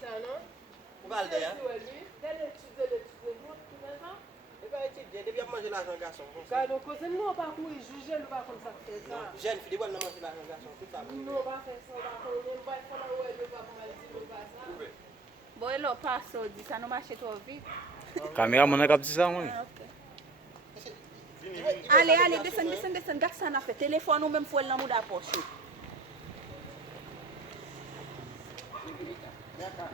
ça, non? Ou va le dire? Dès l'étude, Il va étudier, il va manger l'argent garçon. Car donc, c'est nous, pas pour juger, nous pas comme ça faire ça. Jeune fille, il va manger l'argent garçon, tout ça. Non, pas faire ça, pas faire ça. Pas faire ça, ouais, nous pas mal dire, pas ça. Bon, il a pas ça, dit ça, nous marche trop vite. Caméra, mon a dit ça, moi. Ah, ok. Allez, descend, garçon a fait téléphone ou même faut le dans la poche. D'accord.